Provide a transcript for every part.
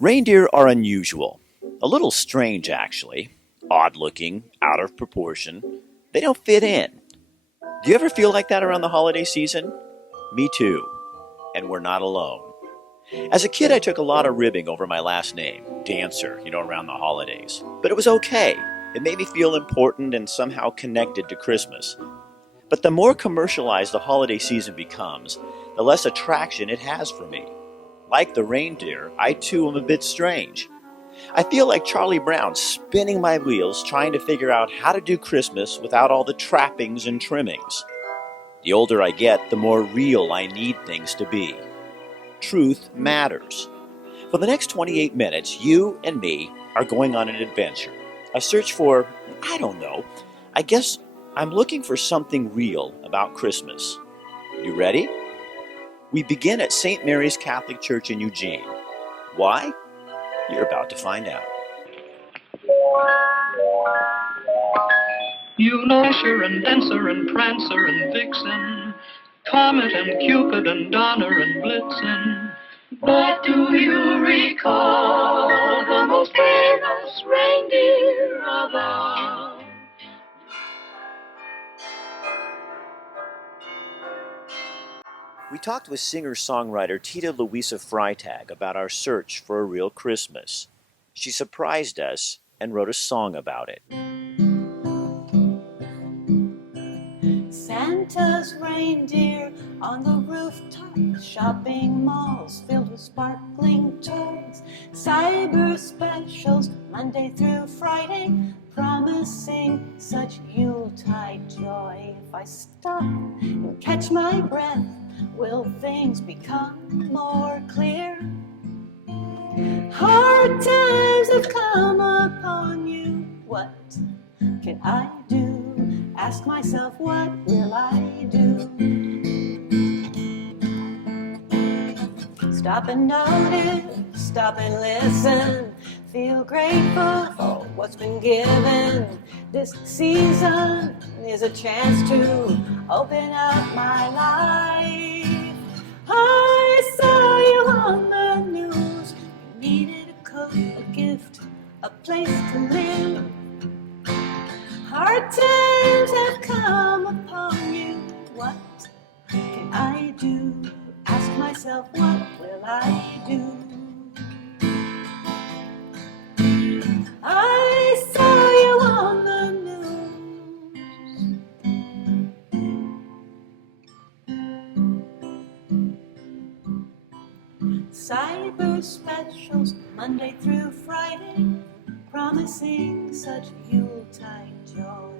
Reindeer are unusual. A little strange, actually. Odd looking, out of proportion. They don't fit in. Do you ever feel like that around the holiday season? Me too. And we're not alone. As a kid, I took a lot of ribbing over my last name, Dancer, around the holidays. But it was okay. It made me feel important and somehow connected to Christmas. But the more commercialized the holiday season becomes, the less attraction it has for me. Like the reindeer, I too am a bit strange. I feel like Charlie Brown spinning my wheels trying to figure out how to do Christmas without all the trappings and trimmings. The older I get, the more real I need things to be. Truth matters. For the next 28 minutes, you and me are going on an adventure. A search for, I don't know, I guess I'm looking for something real about Christmas. You ready? We begin at St. Mary's Catholic Church in Eugene. Why? You're about to find out. You know Dasher and Dancer and Prancer and Vixen, Comet and Cupid and Donner and Blitzen. But do you recall the most famous reindeer of all? We talked with singer-songwriter Tita Luisa Freitag about our search for a real Christmas. She surprised us and wrote a song about it. Santa's reindeer on the rooftop, shopping malls filled with sparkling toys, cyber specials Monday through Friday, promising such Yuletide joy. If I stop and catch my breath, will things become more clear? Hard times have come upon you. What can I do? Ask myself, what will I do? Stop and notice, stop and listen. Feel grateful for what's been given. This season is a chance to open up my life. I saw you on the news. You needed a coat, a gift, a place to live. Hard times have come upon you. What can I do? Ask myself, what will I do? I saw you on the news. Cyber specials Monday through Friday, promising such Yuletide joy.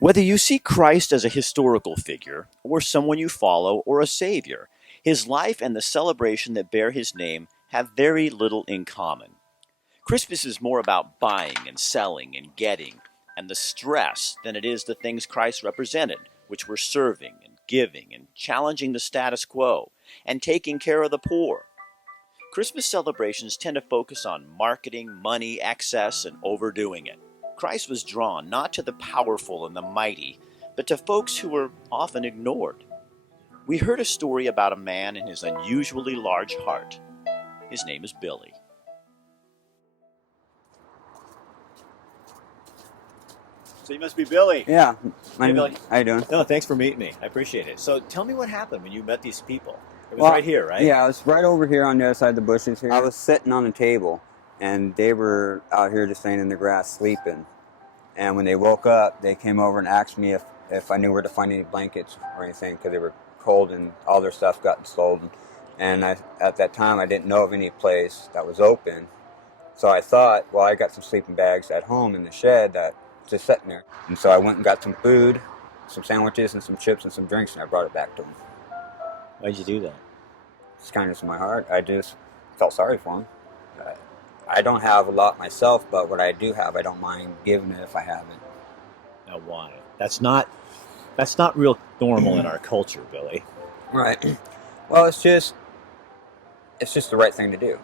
Whether you see Christ as a historical figure, or someone you follow, or a savior, his life and the celebration that bear his name have very little in common. Christmas is more about buying and selling and getting, and the stress than it is the things Christ represented, which were serving and giving and challenging the status quo and taking care of the poor. Christmas celebrations tend to focus on marketing, money, excess, and overdoing it. Christ was drawn not to the powerful and the mighty, but to folks who were often ignored. We heard a story about a man and his unusually large heart. His name is Billy. So you must be Billy. Yeah. Hey, Billy. How you doing? No, thanks for meeting me. I appreciate it. So tell me what happened when you met these people. It was Well, right here, right? Yeah, I was right over here on the other side of the bushes here. I was sitting on a table, and they were out here just laying in the grass sleeping. And when they woke up, they came over and asked me if I knew where to find any blankets or anything, because they were cold and all their stuff got stolen. And at that time, I didn't know of any place that was open. So I thought, well, I got some sleeping bags at home in the shed that just sitting there. And so I went and got some food, some sandwiches and some chips and some drinks, and I brought it back to them. Why'd you do that? It's kindness in my heart. I just felt sorry for them. I don't have a lot myself, but what I do have, I don't mind giving it if I haven't. Now why? That's not real normal in our culture, Billy. Right. Well, it's just the right thing to do.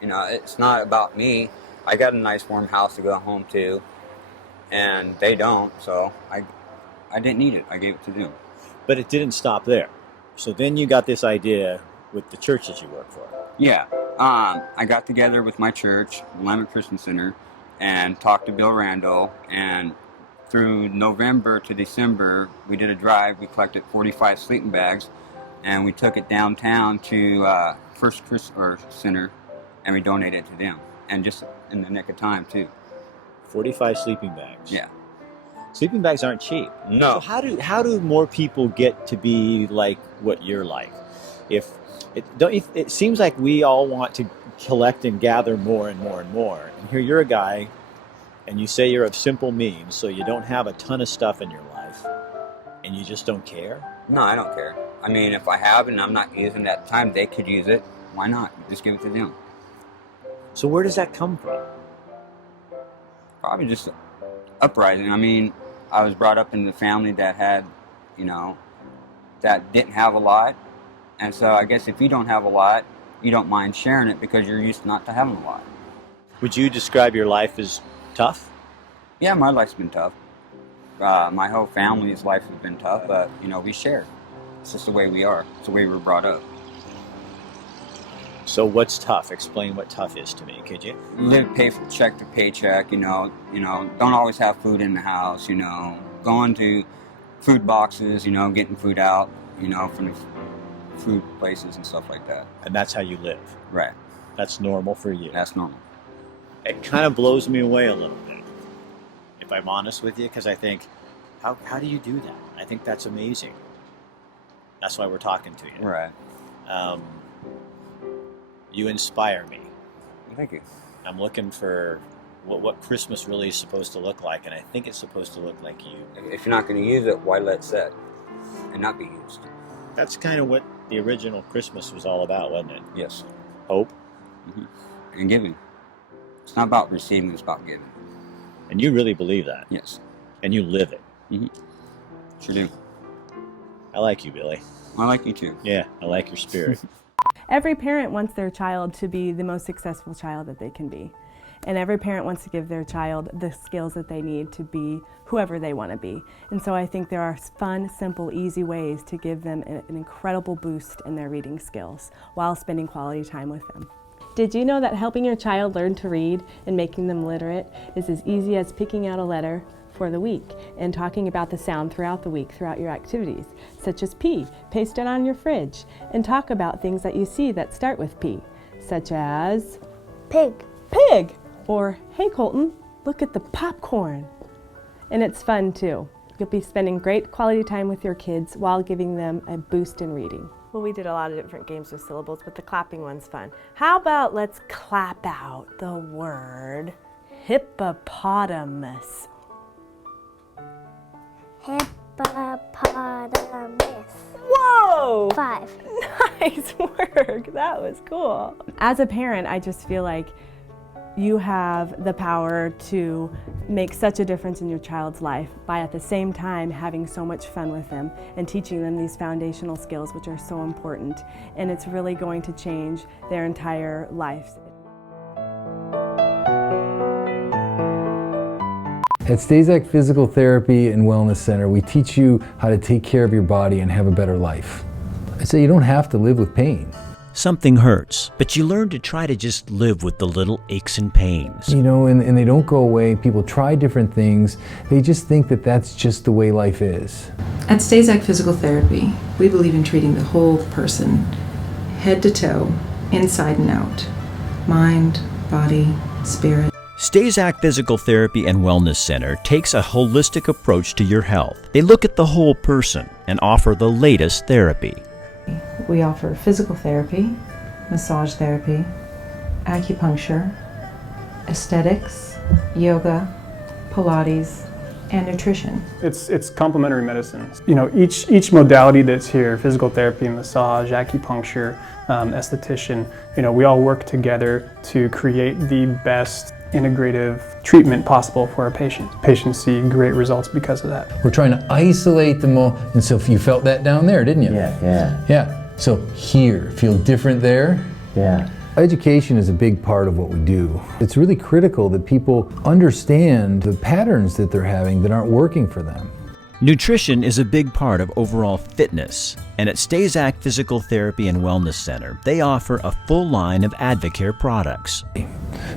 You know, it's not about me. I got a nice warm house to go home to, and they don't, so I didn't need it. I gave it to them. But it didn't stop there. So then you got this idea with the church that you work for. Yeah. I got together with my church, Alignment Christian Center, and talked to Bill Randall. And through November to December, we did a drive. We collected 45 sleeping bags, and we took it downtown to First Christian Center, and we donated it to them. And just in the nick of time, too. 45 sleeping bags. Yeah. Sleeping bags aren't cheap. No. So how do more people get to be like what you're like? It seems like we all want to collect and gather more and more and more. And here you're a guy, and you say you're of simple means, so you don't have a ton of stuff in your life, and you just don't care? No, I don't care. I mean, if I have and I'm not using it at the time, they could use it. Why not? Just give it to them. So where does that come from? Probably just uprising. I mean, I was brought up in the family that had, that didn't have a lot. And so I guess if you don't have a lot, you don't mind sharing it because you're used not to having a lot. Would you describe your life as tough? Yeah, my life's been tough. My whole family's life has been tough, but, we share. It's just the way we are. It's the way we were brought up. So what's tough? Explain what tough is to me, could you? Live check to paycheck, don't always have food in the house, going to food boxes, getting food out, from the food places and stuff like that. And that's how you live. Right. That's normal for you. That's normal. It kind of blows me away a little bit, if I'm honest with you, because I think, how do you do that? I think that's amazing. That's why we're talking to you. Right. You inspire me. Thank you. I'm looking for what Christmas really is supposed to look like, and I think it's supposed to look like you. If you're not going to use it, why let it sit and not be used? That's kind of what the original Christmas was all about, wasn't it? Yes. Hope. Mm-hmm. And giving. It's not about receiving, it's about giving. And you really believe that? Yes. And you live it? Mm-hmm. Sure do. I like you, Billy. I like you too. Yeah, I like your spirit. Every parent wants their child to be the most successful child that they can be. And every parent wants to give their child the skills that they need to be whoever they want to be. And so I think there are fun, simple, easy ways to give them an incredible boost in their reading skills while spending quality time with them. Did you know that helping your child learn to read and making them literate is as easy as picking out a letter for the week and talking about the sound throughout the week, throughout your activities, such as P, paste it on your fridge, and talk about things that you see that start with P, such as Pig. Pig, or hey Colton, look at the popcorn. And it's fun too. You'll be spending great quality time with your kids while giving them a boost in reading. Well, we did a lot of different games with syllables, but the clapping one's fun. How about let's clap out the word hippopotamus. Hippopotamus. Whoa! 5. Nice work, that was cool. As a parent, I just feel like you have the power to make such a difference in your child's life by at the same time having so much fun with them and teaching them these foundational skills which are so important, and it's really going to change their entire lives. At Stazak Physical Therapy and Wellness Center, we teach you how to take care of your body and have a better life. I say you don't have to live with pain. Something hurts, but you learn to try to just live with the little aches and pains. And they don't go away. People try different things. They just think that that's just the way life is. At Stazak Physical Therapy, we believe in treating the whole person, head to toe, inside and out, mind, body, spirit. Stazak Physical Therapy and Wellness Center takes a holistic approach to your health. They look at the whole person and offer the latest therapy. We offer physical therapy, massage therapy, acupuncture, aesthetics, yoga, Pilates, and nutrition. It's complementary medicine. Each modality that's here, physical therapy, massage, acupuncture, esthetician, we all work together to create the best integrative treatment possible for our patients. Patients see great results because of that. We're trying to isolate them all. And so you felt that down there, didn't you? Yeah. So here, feel different there? Yeah. Education is a big part of what we do. It's really critical that people understand the patterns that they're having that aren't working for them. Nutrition is a big part of overall fitness, and at Stazak Physical Therapy and Wellness Center, they offer a full line of Advocare products.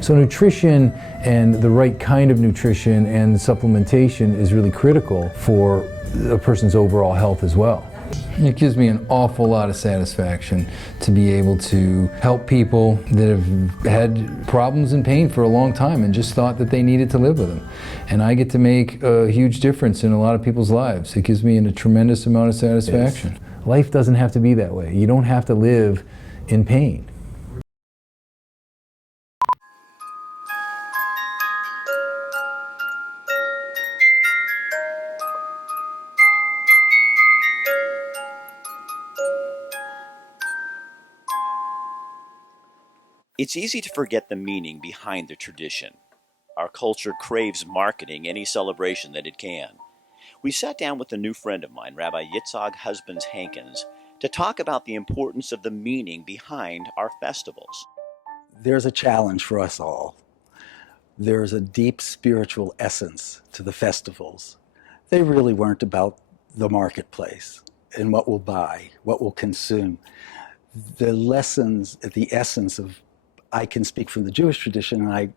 So nutrition and the right kind of nutrition and supplementation is really critical for a person's overall health as well. It gives me an awful lot of satisfaction to be able to help people that have had problems and pain for a long time and just thought that they needed to live with them. And I get to make a huge difference in a lot of people's lives. It gives me a tremendous amount of satisfaction. Life doesn't have to be that way. You don't have to live in pain. It's easy to forget the meaning behind the tradition. Our culture craves marketing any celebration that it can. We sat down with a new friend of mine, Rabbi Yitzhak Husbands Hankins, to talk about the importance of the meaning behind our festivals. There's a challenge for us all. There's a deep spiritual essence to the festivals. They really weren't about the marketplace and what we'll buy, what we'll consume. The lessons, the essence of, I can speak from the Jewish tradition, and I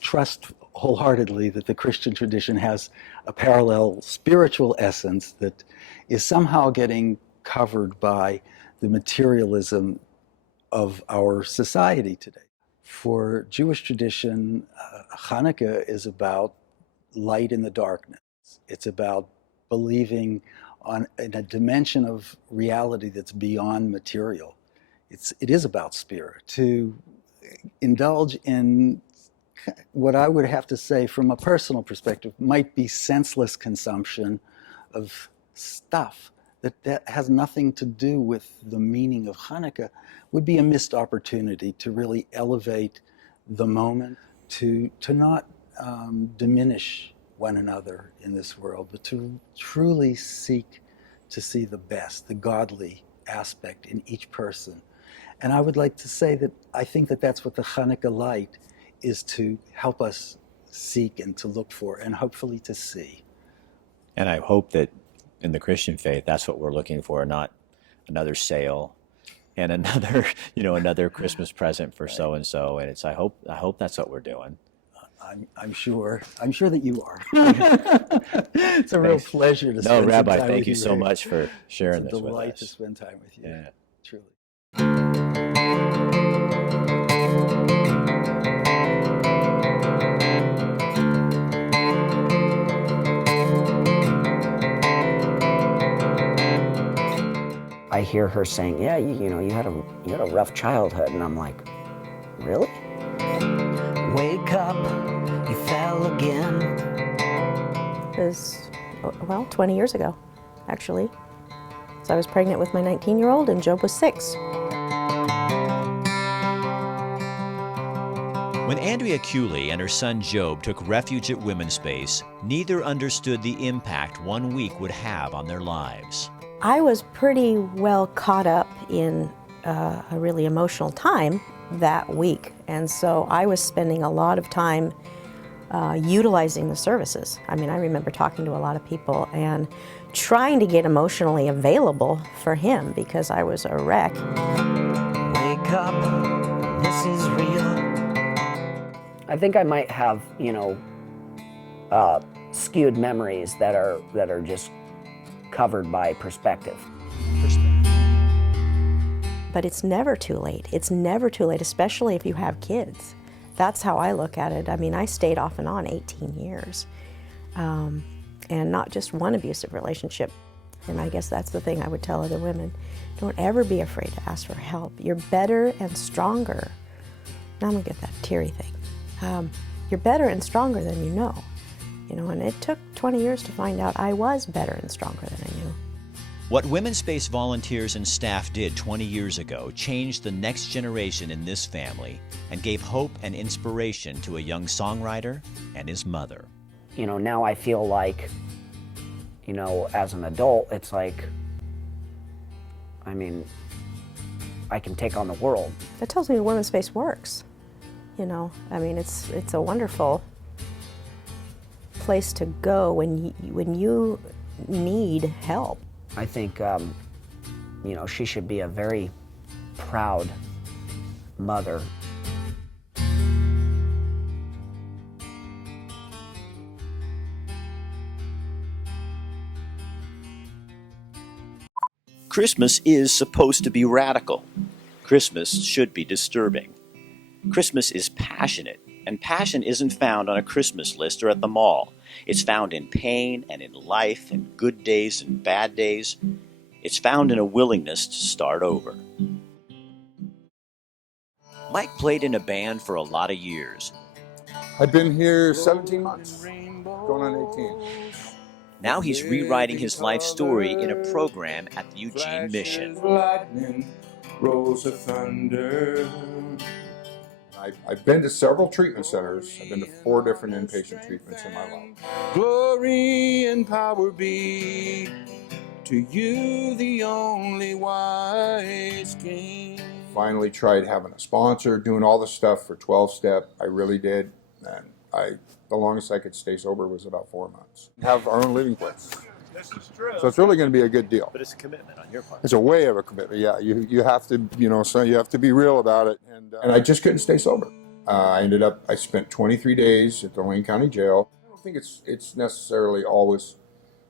trust wholeheartedly that the Christian tradition has a parallel spiritual essence that is somehow getting covered by the materialism of our society today. For Jewish tradition, Hanukkah is about light in the darkness. It's about believing in a dimension of reality that's beyond material. It is about spirit. To indulge in what I would have to say from a personal perspective might be senseless consumption of stuff that has nothing to do with the meaning of Hanukkah, would be a missed opportunity to really elevate the moment, to not diminish one another in this world, but to truly seek to see the best, the godly aspect in each person. And I would like to say that I think that that's what the Hanukkah light is, to help us seek and to look for and hopefully to see. And I hope that in the Christian faith, that's what we're looking for, not another sale and another Christmas present for so and so. And I hope that's what we're doing. I'm sure that you are. It's a real pleasure to spend some time with you. No, Rabbi, thank you so much for sharing this with us. It's a delight to spend time with you. Yeah. Truly. I hear her saying, "Yeah, you had a rough childhood," and I'm like, "Really?" Wake up, you fell again. It was, 20 years ago, actually. So I was pregnant with my 19-year-old and Job was 6. When Andrea Cooley and her son Job took refuge at Women's Space, neither understood the impact 1 week would have on their lives. I was pretty well caught up in a really emotional time that week, and so I was spending a lot of time utilizing the services. I mean, I remember talking to a lot of people and trying to get emotionally available for him because I was a wreck. Wake up, this is real. I think I might have, skewed memories that are just covered by perspective. But it's never too late. It's never too late, especially if you have kids. That's how I look at it. I mean, I stayed off and on 18 years, and not just one abusive relationship. And I guess that's the thing I would tell other women. Don't ever be afraid to ask for help. You're better and stronger. Now I'm gonna get that teary thing. You're better and stronger than you know. And it took 20 years to find out I was better and stronger than I knew. What Women's Space volunteers and staff did 20 years ago changed the next generation in this family and gave hope and inspiration to a young songwriter and his mother. Now I feel like, as an adult, it's like, I can take on the world. That tells me Women's Space works. It's a wonderful place to go when you need help. I think, you know, she should be a very proud mother. Christmas is supposed to be radical. Christmas should be disturbing. Christmas is passionate, and passion isn't found on a Christmas list or at the mall. It's found in pain and in life, in good days and bad days. It's found in a willingness to start over. Mike played in a band for a lot of years. I've been here 17 months, going on 18. Now he's rewriting his life story in a program at the Eugene Mission. Lightning, rolls of thunder. I've been to several treatment centers. I've been to 4 different inpatient treatments in my life. Glory and power be to you, the only wise King. Finally tried having a sponsor, doing all the stuff for 12-step. I really did. And the longest I could stay sober was about 4 months. Have our own living place. This is true. So it's really going to be a good deal. But it's a commitment on your part. It's a way of a commitment, yeah. You have to, you know, so you have to be real about it. And I just couldn't stay sober. I spent 23 days at the Wayne County Jail. I don't think it's necessarily always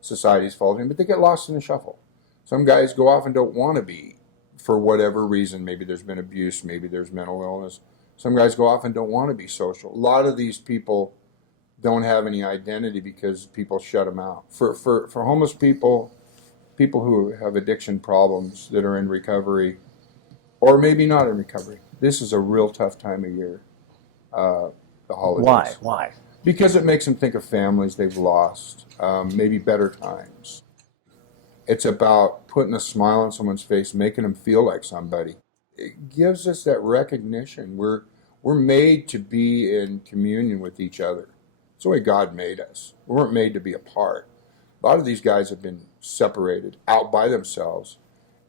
society's fault, but they get lost in the shuffle. Some guys go off and don't want to be, for whatever reason. Maybe there's been abuse, maybe there's mental illness. Some guys go off and don't want to be social. A lot of these people don't have any identity because people shut them out. For homeless people who have addiction problems that are in recovery, or maybe not in recovery, this is a real tough time of year, the holidays. Why? Because it makes them think of families they've lost, maybe better times. It's about putting a smile on someone's face, making them feel like somebody. It gives us that recognition. We're made to be in communion with each other. It's the way God made us. We weren't made to be apart. A lot of these guys have been separated out by themselves.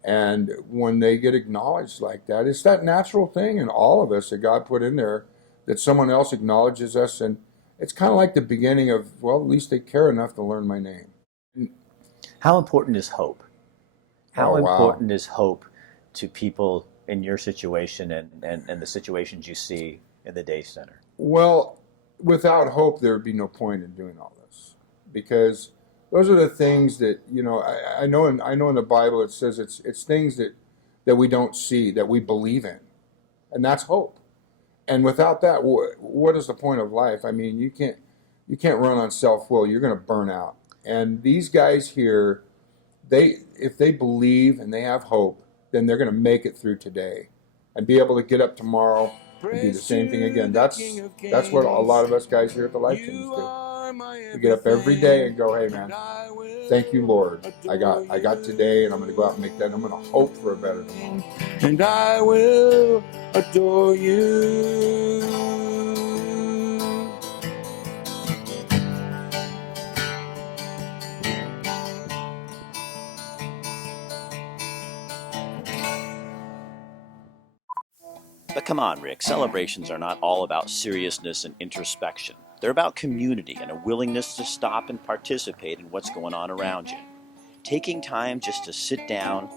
And when they get acknowledged like that, it's that natural thing in all of us that God put in there, that someone else acknowledges us. And it's kind of like the beginning of, well, at least they care enough to learn my name. How important is hope? How Oh, wow. important is hope to people in your situation and the situations you see in the day center? Well, without hope, there would be no point in doing all this, because those are the things that, you know, I know in the Bible it says it's things that we don't see, that we believe in, and that's hope. And without that, what is the point of life? I mean, you can't run on self-will. You're going to burn out. And these guys here, if they believe and they have hope, then they're going to make it through today and be able to get up tomorrow and do the same thing again. That's what a lot of us guys here at the Life Teams do. We get up every day and go, hey man, thank you, Lord. I got today, and I'm going to go out and make that. And I'm going to hope for a better tomorrow. And I will adore you. But come on, Rick, celebrations are not all about seriousness and introspection. They're about community and a willingness to stop and participate in what's going on around you. Taking time just to sit down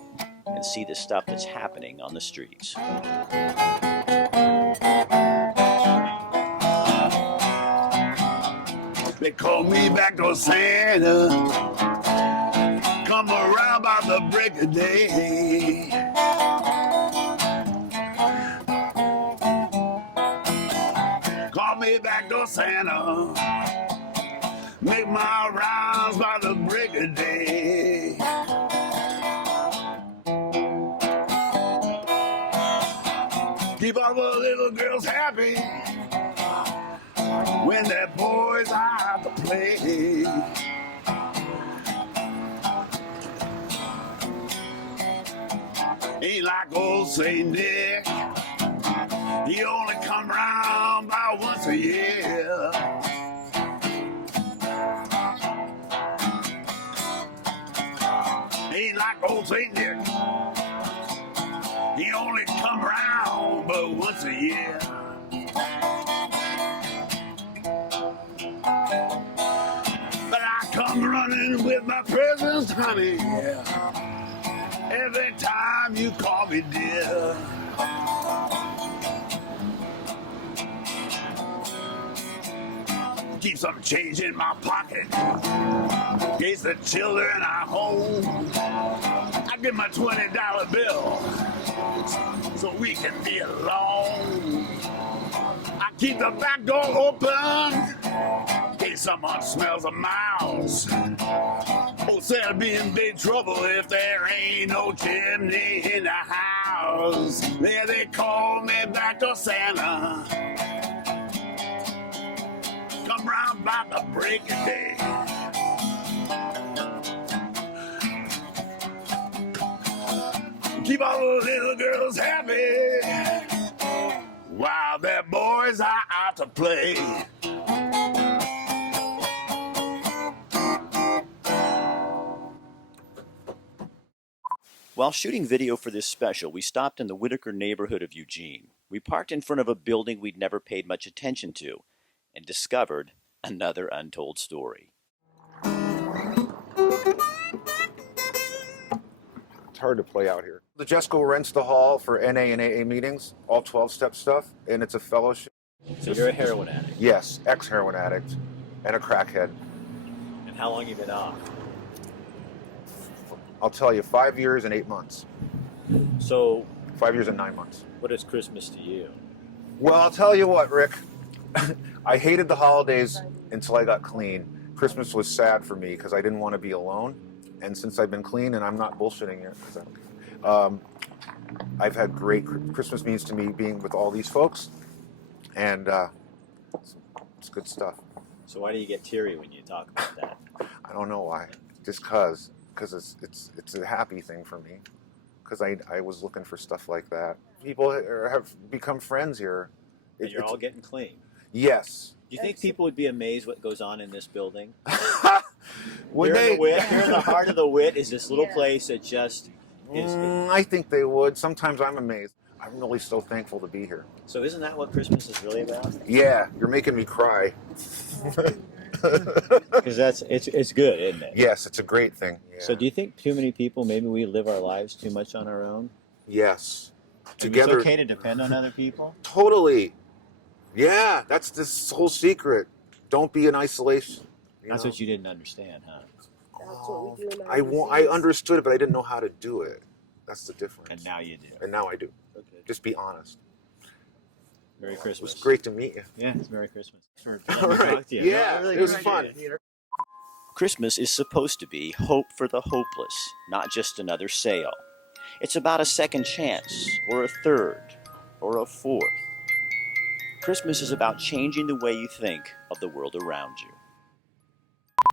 and see the stuff that's happening on the streets. They call me back to Santa. Come around by the break of day. Call me back to Santa. Make my rounds by the break of day. Keep all the little girls happy when their boys are out to play. Ain't like old St. Nick, he only come round about once a year. Ain't like old St. Nick, he only come round but once a year. But I come running with my present. Christmas, honey. Every time you call me dear. Keep some change in my pocket in case the children are home. I give my $20 bill so we can be alone. I keep the back door open in case someone smells a mouse. Oh, say I'll be in big trouble if there ain't no chimney in the house. There they call me back to Santa. Come round by the break of day. Keep all the little girls happy while their boys are out to play. While shooting video for this special, we stopped in the Whitaker neighborhood of Eugene. We parked in front of a building we'd never paid much attention to and discovered another untold story. It's hard to play out here. The Jesco rents the hall for NA and AA meetings, all 12-step stuff, and it's a fellowship. So you're a heroin addict? Yes, ex-heroin addict and a crackhead. And how long have you been off? I'll tell you, 5 years and 8 months. So 5 years and 9 months. what is Christmas to you? Well, I'll tell you what, Rick. I hated the holidays until I got clean. Christmas was sad for me because I didn't want to be alone. And since I've been clean, and I'm not bullshitting you, I've had great Christmas means to me being with all these folks, and it's good stuff. So why do you get teary when you talk about that? I don't know why. Just because it's a happy thing for me. Because I was looking for stuff like that. People have become friends here. And you're all getting clean. Yes. Do you think people would be amazed what goes on in this building? Would here in the heart of the Wit is this little place that just is. I think they would. Sometimes I'm amazed. I'm really so thankful to be here. So isn't that what Christmas is really about? Yeah, you're making me cry. Because it's good, isn't it? Yes, it's a great thing. Yeah. So do you think too many people, maybe we live our lives too much on our own? Yes. Together. It's okay to depend on other people? Totally. Yeah, that's this whole secret. Don't be in isolation. That's what you didn't understand, huh? That's what we do in I understood it, but I didn't know how to do it. That's the difference. And now you do. And now I do. Okay. Just be honest. Merry Christmas. It was great to meet you. Yeah, it's Merry Christmas. All right. Yeah, it was fun. Christmas is supposed to be hope for the hopeless, not just another sale. It's about a second chance, or a third, or a fourth. Christmas is about changing the way you think of the world around you.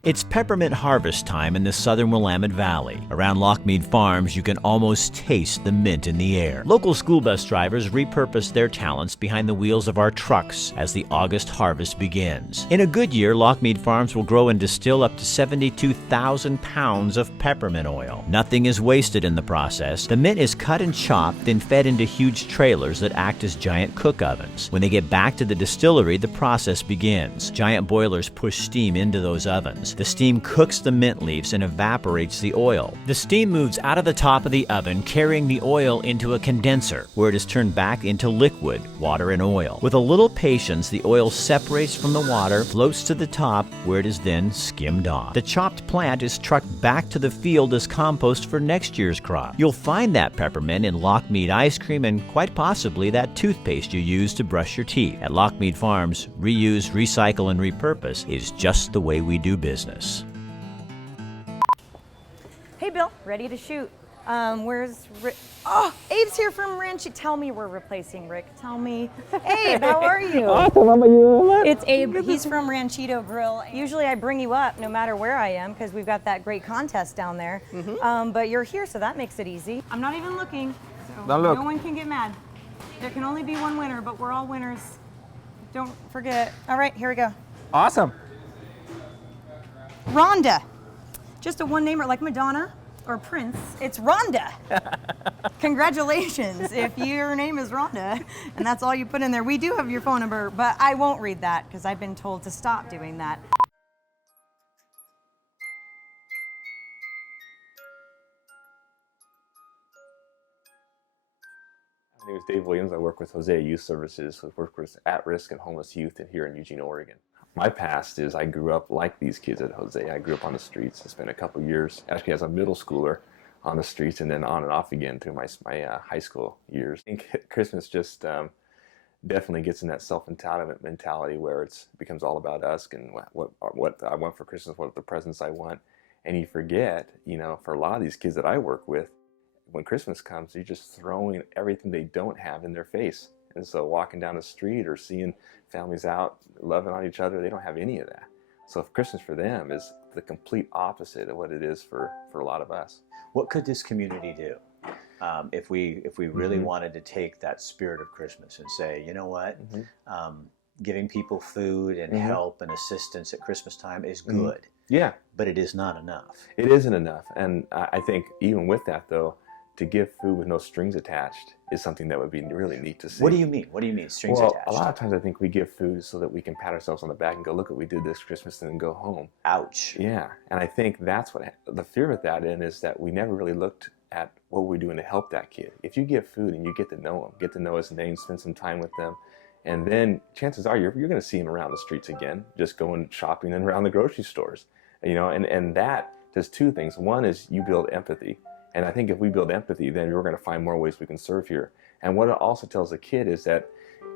It's peppermint harvest time in the southern Willamette Valley. Around Lockmead Farms, you can almost taste the mint in the air. Local school bus drivers repurpose their talents behind the wheels of our trucks as the August harvest begins. In a good year, Lockmead Farms will grow and distill up to 72,000 pounds of peppermint oil. Nothing is wasted in the process. The mint is cut and chopped, then fed into huge trailers that act as giant cook ovens. When they get back to the distillery, the process begins. Giant boilers push steam into those ovens. The steam cooks the mint leaves and evaporates the oil. The steam moves out of the top of the oven, carrying the oil into a condenser, where it is turned back into liquid, water and oil. With a little patience, the oil separates from the water, floats to the top, where it is then skimmed off. The chopped plant is trucked back to the field as compost for next year's crop. You'll find that peppermint in Lockmead ice cream and quite possibly that toothpaste you use to brush your teeth. At Lockmead Farms, reuse, recycle, and repurpose is just the way we do business. Hey Bill, ready to shoot. Where's Rick? Oh, Abe's here from Ranchito. Tell me we're replacing Rick. Tell me. Abe, how are you? Awesome, how about you? It's Abe, he's from Ranchito Grill. Usually I bring you up no matter where I am because we've got that great contest down there. But you're here, so that makes it easy. I'm not even looking, so Don't look. no one can get mad. There can only be one winner, but we're all winners. Don't forget. All right, here we go. Awesome. Rhonda. Just a one-namer like Madonna or Prince. It's Rhonda. Congratulations if your name is Rhonda and that's all you put in there. We do have your phone number, but I won't read that because I've been told to stop doing that. My name is Dave Williams. I work with Hosea Youth Services. I work with at-risk and homeless youth here in Eugene, Oregon. My past is I grew up like these kids at Hosea. I grew up on the streets. I spent a couple years, actually as a middle schooler, on the streets, and then on and off again through my high school years. I think Christmas just definitely gets in that self-entitlement mentality where it becomes all about us and what I want for Christmas, what the presents I want. And you forget, you know, for a lot of these kids that I work with, when Christmas comes, you're just throwing everything they don't have in their face. And so walking down the street or seeing families out loving on each other, they don't have any of that. So if Christmas for them is the complete opposite of what it is for a lot of us. What could this community do if we really Mhm. wanted to take that spirit of Christmas and say, you know what, Mhm. giving people food and Mhm. help and assistance at Christmas time is Mhm. good, Yeah. but it is not enough. It isn't enough. And I think even with that, though, to give food with no strings attached is something that would be really neat to see. What do you mean? What do you mean, strings Well, attached? a lot of times I think we give food so that we can pat ourselves on the back and go, look what we did this Christmas, and then go home. Ouch. Yeah. And I think that's what the fear with that is that we never really looked at what we're doing to help that kid. If you give food and you get to know him, get to know his name, spend some time with them, and then chances are you're going to see him around the streets again, just going shopping and around the grocery stores. You know, and that does two things. One is you build empathy. And I think if we build empathy, then we're going to find more ways we can serve here. And what it also tells the kid is that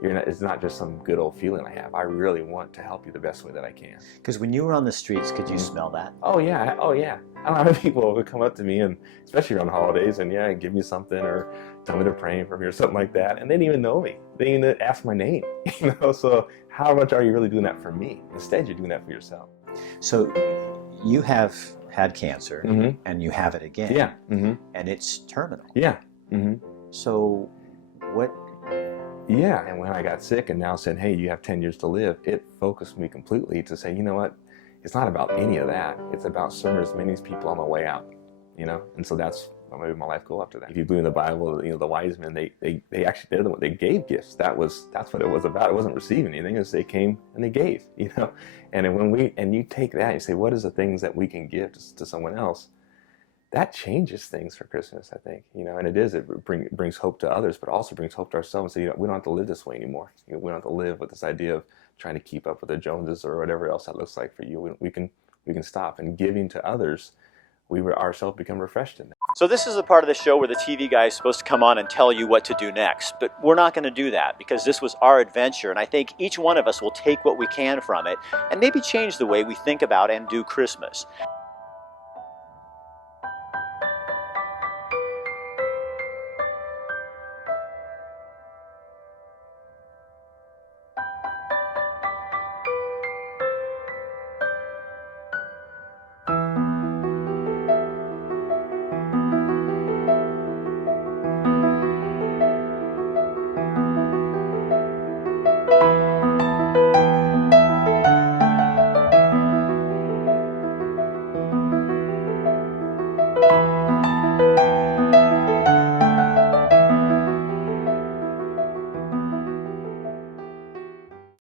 it's not just some good old feeling I have. I really want to help you the best way that I can. Because when you were on the streets, could you smell that? Oh yeah, oh yeah. A lot of people would come up to me, and especially around holidays, and yeah, give me something or tell me they're praying for me or something like that. And they didn't even know me. They didn't even ask my name. You know, so how much are you really doing that for me? Instead, you're doing that for yourself. So you have had cancer, Mhm. and you have it again. Yeah. Mm-hmm. And it's terminal. Yeah. Mm-hmm. So what? Yeah, and when I got sick and now said, hey, you have 10 years to live, it focused me completely to say, you know what, it's not about any of that. It's about serving as many people on my way out, you know? And so that's maybe my life goal after that. If you believe in the Bible, you know, the wise men, they actually, they're the one, they gave gifts. That's what it was about. It wasn't receiving anything, it was they came and they gave, you know? And when you take that and you say, what is the things that we can give to someone else? That changes things for Christmas, I think, you know, and it brings hope to others, but also brings hope to ourselves. So, you know, we don't have to live this way anymore. You know, we don't have to live with this idea of trying to keep up with the Joneses or whatever else that looks like for you. We can stop, and giving to others, we ourselves become refreshed in that. So this is the part of the show where the TV guy is supposed to come on and tell you what to do next, but we're not going to do that because this was our adventure, and I think each one of us will take what we can from it and maybe change the way we think about and do Christmas.